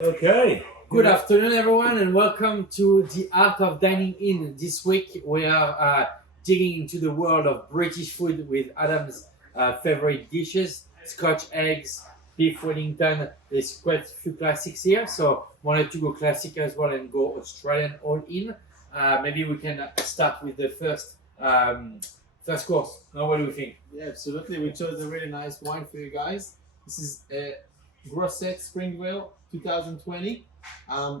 Okay. Good afternoon, everyone, and welcome to the Art of Dining In. This week, we are digging into the world of British food with Adam's favorite dishes: Scotch eggs, beef Wellington. There's quite a few classics here, so wanted to go classic as well and go Australian all in. Maybe we can start with the first course. Now, what do you think? Yeah, absolutely. We chose a really nice wine for you guys. This is a Grosset Springvale 2020.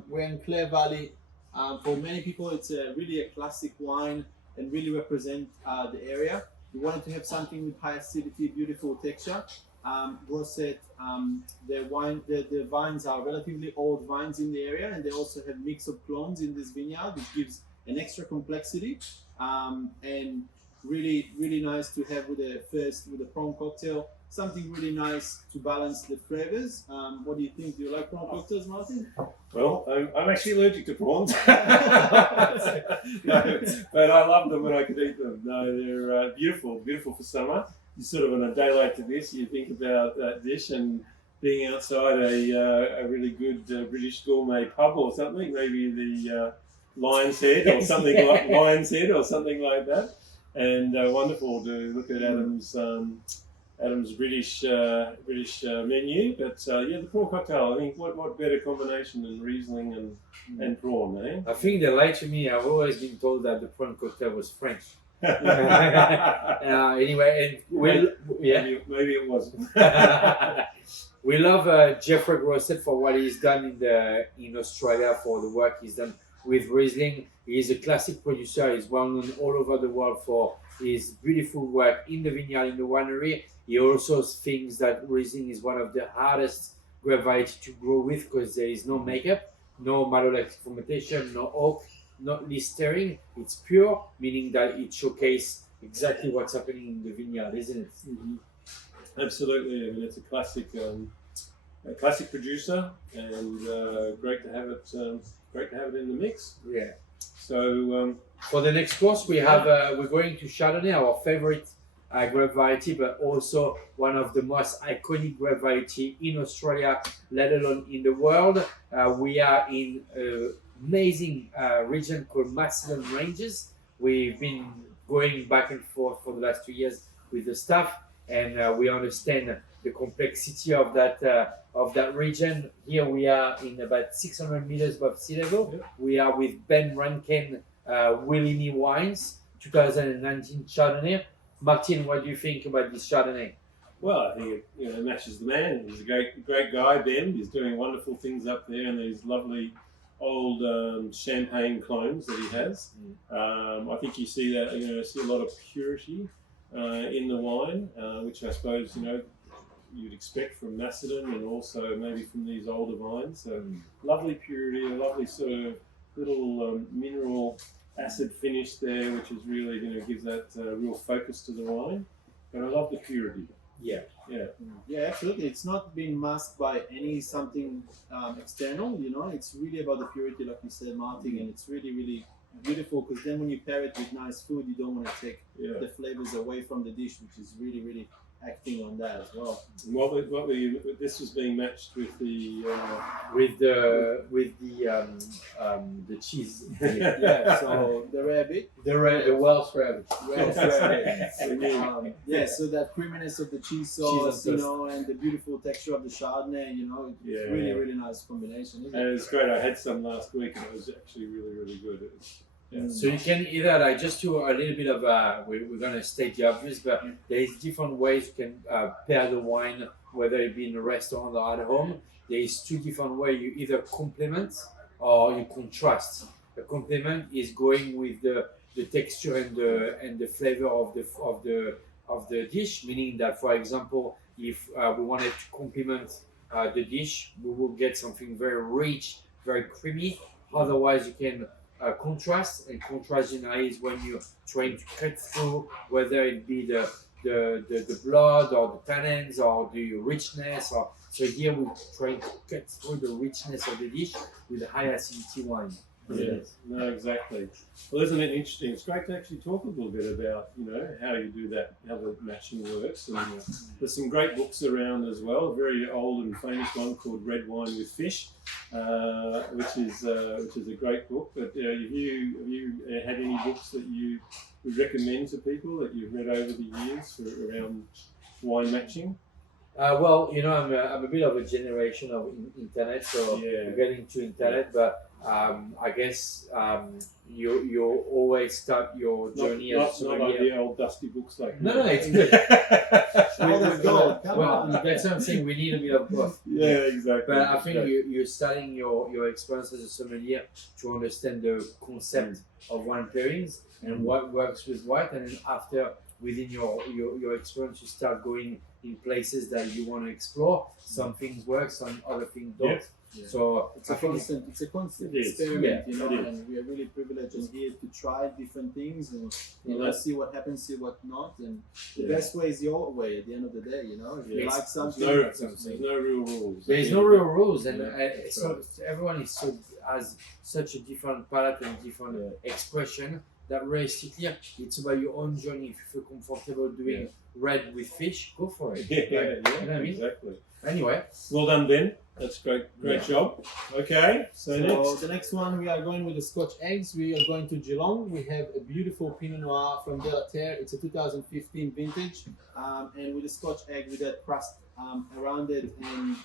We're in Clare Valley. For many people, it's really a classic wine and really represent the area. We wanted to have something with high acidity, beautiful texture. Grosset, the vines are relatively old vines in the area, and they also have mix of clones in this vineyard, which gives an extra complexity. And really nice to have with the prawn cocktail. Something really nice to balance the flavors. What do you think? Do you like prawn cocktails, Martin? Well, I'm actually allergic to prawns, no, but I love them when I can eat them. No, they're beautiful for summer. You sort of on a day like this, you think about that dish and being outside a really good British gourmet pub or something, maybe the Lion's Head or something like Lion's Head or something like that. And wonderful to look at Adam's British menu. But yeah, the prawn cocktail. I mean, what better combination than Riesling and prawn, eh? I think they lied to me. I've always been told that the prawn cocktail was French. Anyway, and maybe it wasn't. we love Geoffrey Grosset for what he's done in Australia, for the work he's done with Riesling. He's a classic producer. He's well known all over the world for his beautiful work in the vineyard, in the winery. He also thinks that Riesling is one of the hardest grape variety to grow with because there is no makeup, no malolactic fermentation, no oak, not listering. It's pure, meaning that it showcases exactly what's happening in the vineyard, isn't it? Mm-hmm. Absolutely. I mean, it's a classic producer, and great to have it. Great to have it in the mix. Yeah. So for the next course, we have we're going to Chardonnay, our favorite grape variety, but also one of the most iconic grape variety in Australia, let alone in the world. We are in an amazing region called Macedon Ranges. We've been going back and forth for the last 2 years with the staff, and we understand the complexity of that region. Here we are in about 600 meters above sea level. Yeah. We are with Ben Rankin, Willimy Wines, 2019 Chardonnay. Martin, what do you think about this Chardonnay? well, I think it matches the man. He's a great guy, Ben. He's doing wonderful things up there, and these lovely old champagne clones that he has. I think you see that. See a lot of purity in the wine, which I suppose you'd expect from Macedon and also maybe from these older vines. So lovely purity, a lovely sort of little mineral acid finish there, which is really gives that real focus to the wine. But I love the purity. Yeah. Yeah, absolutely. It's not being masked by something external. It's really about the purity, like you said, Martin, and it's really beautiful because then when you pair it with nice food, you don't want to take the flavors away from the dish, which is really acting on that as well. This was being matched with the cheese. Yeah, so the rabbit. The Welsh rabbit. So that creaminess of the cheese sauce, and the beautiful texture of the Chardonnay, it's really nice combination, isn't it? And it's great. I had some last week and it was actually really good. So you can either just do a little bit of we're gonna state the obvious, but there is different ways you can pair the wine, whether it be in a restaurant or at home. There is two different ways. You either complement or you contrast. The complement is going with the texture and the flavor of the dish, meaning that, for example, if we wanted to complement the dish, we will get something very rich, very creamy. Otherwise, you can contrast is when you're trying to cut through, whether it be the blood or the tannins or the richness. So here we're trying to cut through the richness of the dish with a high acidity wine. Yes, no, exactly. Well, isn't it interesting? It's great to actually talk a little bit about, how you do that, how the matching works. And there's some great books around as well. A very old and famous one called Red Wine with Fish. which is a great book. But have you had any books that you would recommend to people that you've read over the years around wine matching? Well, I'm a bit of a generation of internet, so Yeah. getting to internet, but I guess you always start your journey as a Not like sommelier. the old dusty books like No, it's good. All that's gold. Come Well, on. that's something we need a bit of both. Yeah, exactly. But I think Yeah. you're studying your experience as a sommelier to understand the concept of wine pairings and what works with what, and then after within your experience, you start going in places that you want to explore. Some things work, some other things don't. Yeah. Yeah. So It's a constant It is. experiment, Yeah, you know, it is. and we are really privileged in here to try different things and Well, see what happens, see what not, and the Yeah. best way is your way at the end of the day, you know. If you Yeah. like There's something, no, that's there's something. no real rules. there is no real rules, and Yeah. so everyone is has such a different palette and different expression that realistically it's about your own journey. If you feel comfortable doing red with fish, go for it. Yeah, Like, yeah, you know what I mean? exactly. Anyway, Well done, Ben. That's great job. Okay, so So next. the next one, we are going with the Scotch eggs. We are going to Geelong. We have a beautiful Pinot Noir from De La Terre. It's a 2015 vintage, and with the Scotch egg with that crust around it, and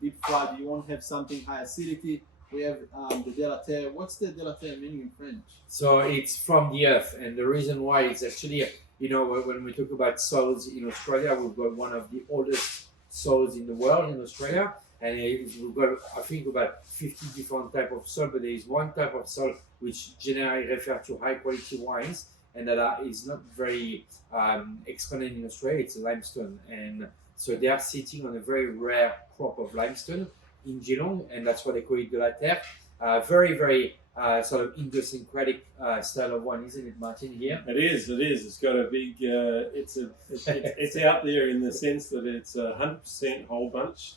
deep fried. You won't have something high acidity. We have the De La Terre. What's the De La Terre meaning in French? so it's from the earth, and the reason why it's actually, when we talk about soils in Australia, we've got one of the oldest soils in the world in Australia, and we've got, I think, about 50 different type of soil, but there is one type of soil which generally refer to high quality wines, and that is not very exponent in Australia. It's limestone, and so they are sitting on a very rare crop of limestone in Geelong, and that's why they call it De La Terre. Very, very sort of idiosyncratic style of wine, isn't it, Martin? Here, It is. It's got a big. It's out there in the sense that it's 100% whole bunch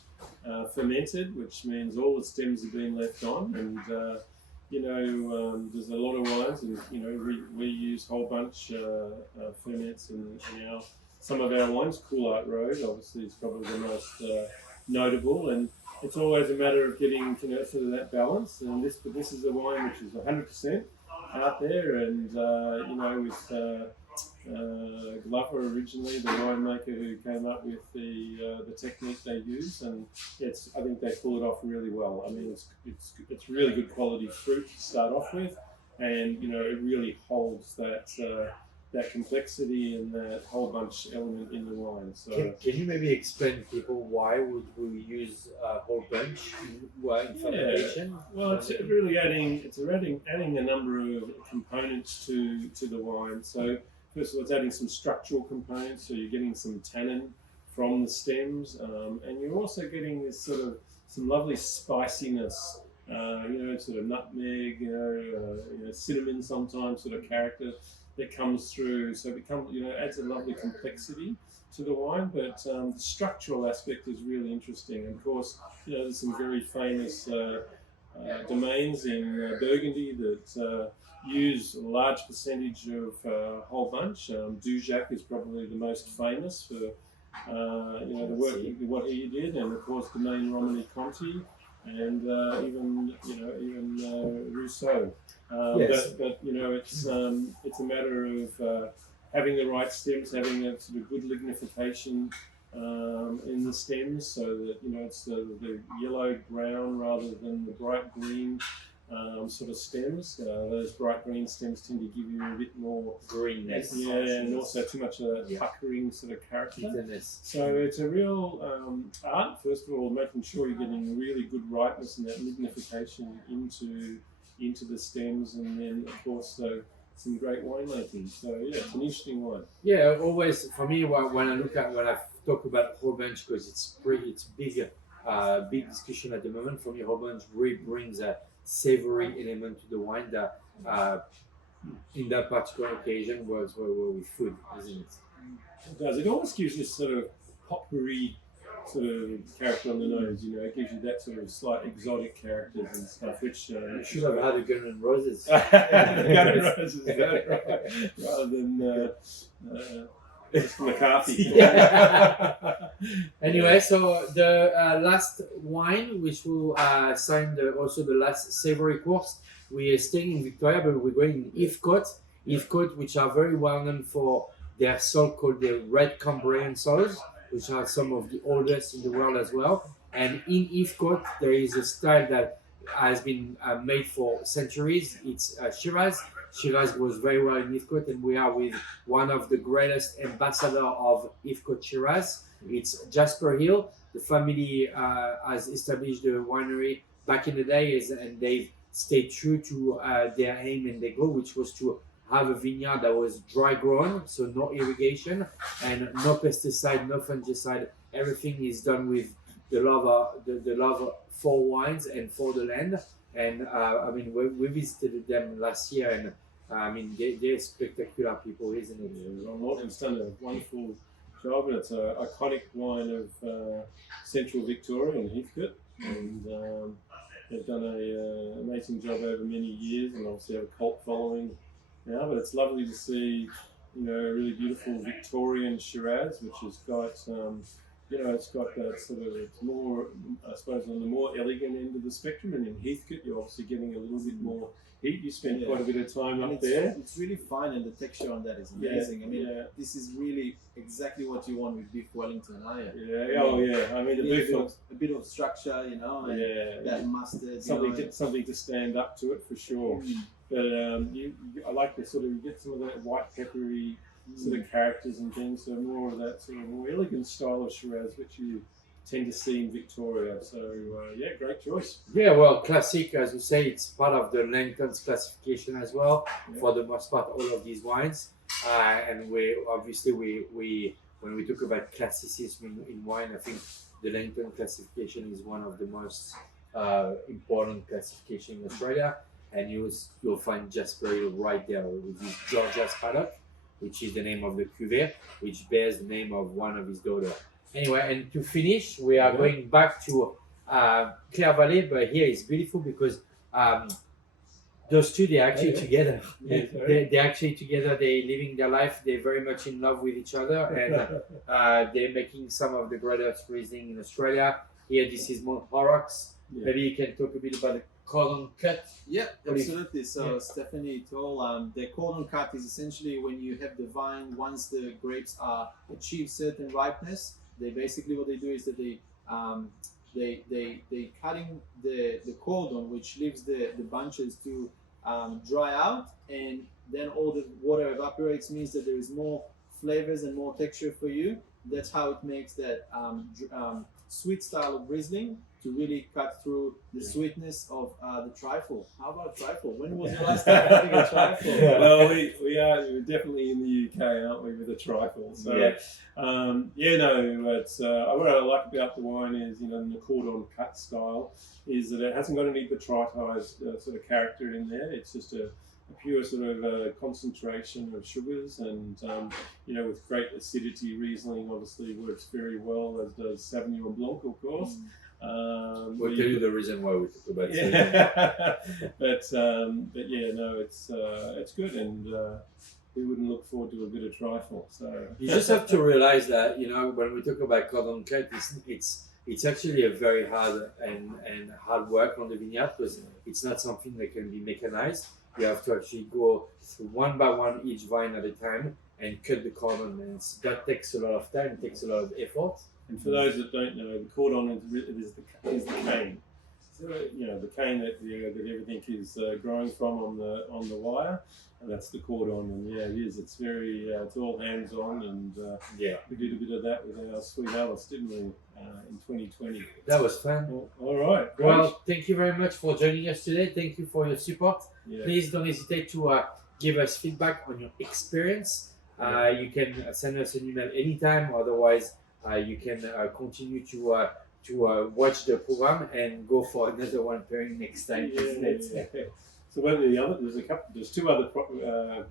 fermented, which means all the stems have been left on, and there's a lot of wines, and we use whole bunch ferments in some of our wines. Cool Art Road, obviously, is probably the most notable, and it's always a matter of getting sort of that balance. And this is a wine which is 100% out there, and with Glover originally, the winemaker who came up with the technique they use, and I think they pull it off really well. I mean, it's really good quality fruit to start off with, and it really holds that complexity and that whole bunch element in the wine. So can you maybe explain to people why would we use a whole bunch in wine fermentation? well, it's really adding a number of components to the wine. So first of all, it's adding some structural components. So you're getting some tannin from the stems, and you're also getting this sort of some lovely spiciness. Sort of nutmeg, cinnamon sometimes, sort of character that comes through. So it becomes, adds a lovely complexity to the wine. But the structural aspect is really interesting. And of course, there's some very famous domains in Burgundy that use a large percentage of whole bunch. Dujac is probably the most famous for the work what he did, and of course Domaine Romani Conti, and even Rousseau. Yes. But it's a matter of having the right stems, having a sort of good lignification in the stems, so that it's the yellow brown rather than the bright green sort of stems. Those bright green stems tend to give you a bit more Greenness. yeah, and also too much of that puckering sort of character. Bitterness. So it's a real art, first of all, making sure you're getting really good ripeness and that lignification into the stems, and then of course some great winemaking. So yeah, it's an interesting wine. Yeah, always for me when I talk about whole bunch, because it's big discussion at the moment. For me, whole bunch really brings a savory element to the wine that in that particular occasion was with food, isn't it? It does. It almost gives this sort of potpourri sort of character on the nose. It gives you that sort of slight exotic characters and stuff, which You should have had a Guns N' Roses. Guns N' Roses, rather than Mr. McCarthy. Anyway, so the last wine, which will sign also the last savory course, we are staying in Victoria, but we're going in Heathcote. Heathcote, which are very well known for their salt called the Red Cambrian soils, which are some of the oldest in the world as well. And in Heathcote, there is a style that has been made for centuries. It's Shiraz. Shiraz goes very well in Heathcote, and we are with one of the greatest ambassador of Heathcote Shiraz. It's Jasper Hill. The family has established the winery back in the days, and they've stayed true to their aim and their goal, which was to have a vineyard that was dry grown, so no irrigation and no pesticide, no fungicide. Everything is done with the love for wines and for the land. And I mean, we visited them last year, and I mean, they're spectacular people, isn't it? Yeah, Ron Morton's done a wonderful job, and it's an iconic wine of central Victoria and Heathcote, and they've done an amazing job over many years, and obviously have a cult following now. But it's lovely to see, you know, a really beautiful Victorian Shiraz, which has got, you know, it's got that sort of, it's more, I suppose, on the more elegant end of the spectrum. And in Heathcote, you're obviously getting a little bit more heat. You spent quite a bit of time And up there. it's really fine, and the texture on that is amazing. I mean, this is really exactly what you want with beef Wellington, are you? Yeah, oh yeah. I mean, the beef looks, a bit of structure, you know, and that mustard. something to stand up to it for sure. But I like the sort of, you get some of that white peppery sort of characters and things, so more of that sort of more elegant style of Shiraz, which you tend to see in Victoria. So yeah, great choice. Yeah, well, classic, as we say, it's part of the Langton's classification as well. Yeah. For the most part, all of these wines, and we obviously we when we talk about classicism in wine, I think the Langton classification is one of the most important classification in Australia, and you'll find Jasper Hill right there with his Georgia's paddock, which is the name of the cuvée, which bears the name of one of his daughters. Anyway, and to finish, we are going back to Clare Valley, but here it's beautiful because those two, they're actually together. They're actually together, they're living their life, they're very much in love with each other, and they're making some of the greatest Riesling in Australia. Here, this is Mount Horrocks. Yeah. Maybe you can talk a bit about the cordon cut. Yeah, What do you- absolutely. So Stephanie told the cordon cut is essentially when you have the vine, once the grapes are achieve certain ripeness, they basically what they do is that they cutting the cordon, which leaves the bunches to dry out, and then all the water evaporates, means that there is more flavors and more texture for you. That's how it makes that sweet style of Riesling to really cut through the sweetness of the trifle. How about trifle? When was the last time having a trifle? Well, we're definitely in the UK, aren't we, with a trifle? So it's what I like about the wine is, you know, in the cordon cut style, is that it hasn't got any botrytized sort of character in there. It's just a pure sort of concentration of sugars, and you know, with great acidity. Riesling obviously works very well, as does Sauvignon Blanc, of course. We'll tell you the reason why we talk about it. Yeah. but yeah, no, it's good, and we wouldn't look forward to a bit of trifle. So You just have to realize that, you know, when we talk about cordon cut, it's actually a very hard and hard work on the vineyard, because it's not something that can be mechanized. You have to actually go through one by one each vine at a time and cut the cordon, and that takes a lot of time, takes a lot of effort. And for those that don't know, the cordon is the cane. So you know, the cane that everything is growing from on the wire, and that's the cordon. And yeah, it is. It's very it's all hands on, and we did a bit of that with our sweet Alice, didn't we, in 2020? That was fun. Well, all right, great. Well, thank you very much for joining us today. Thank you for your support. Yeah. Please don't hesitate to give us feedback on your experience. You can send us an email anytime. Otherwise, you can continue to watch the program and go for another one pairing next time. So what are the other? There's two other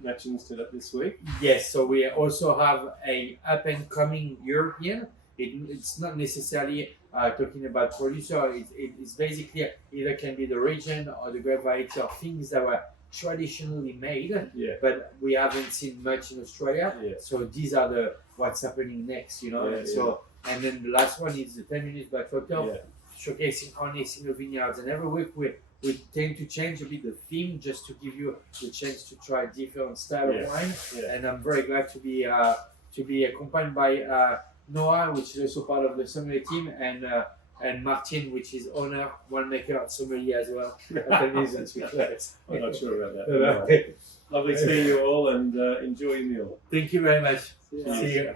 matchings to that this week. Yes, so we also have a up and coming European. It's not necessarily talking about producer. It's basically either can be the region or the grape variety or things that were traditionally made, Yeah. but we haven't seen much in Australia. Yeah. So these are the what's happening next, you know. Yeah, And so and then the last one is the 10 minutes by Tractor, Yeah. showcasing only single vineyards. And every week we tend to change a bit the theme just to give you the chance to try different style Yeah. of wine. Yeah. And I'm very glad to be accompanied by Noah, which is also part of the sommelier team, and Martin, which is owner, winemaker at sommelier as well. I'm not sure about that. Okay. Lovely seeing you all, and enjoy your meal. Thank you very much. Yeah. See you.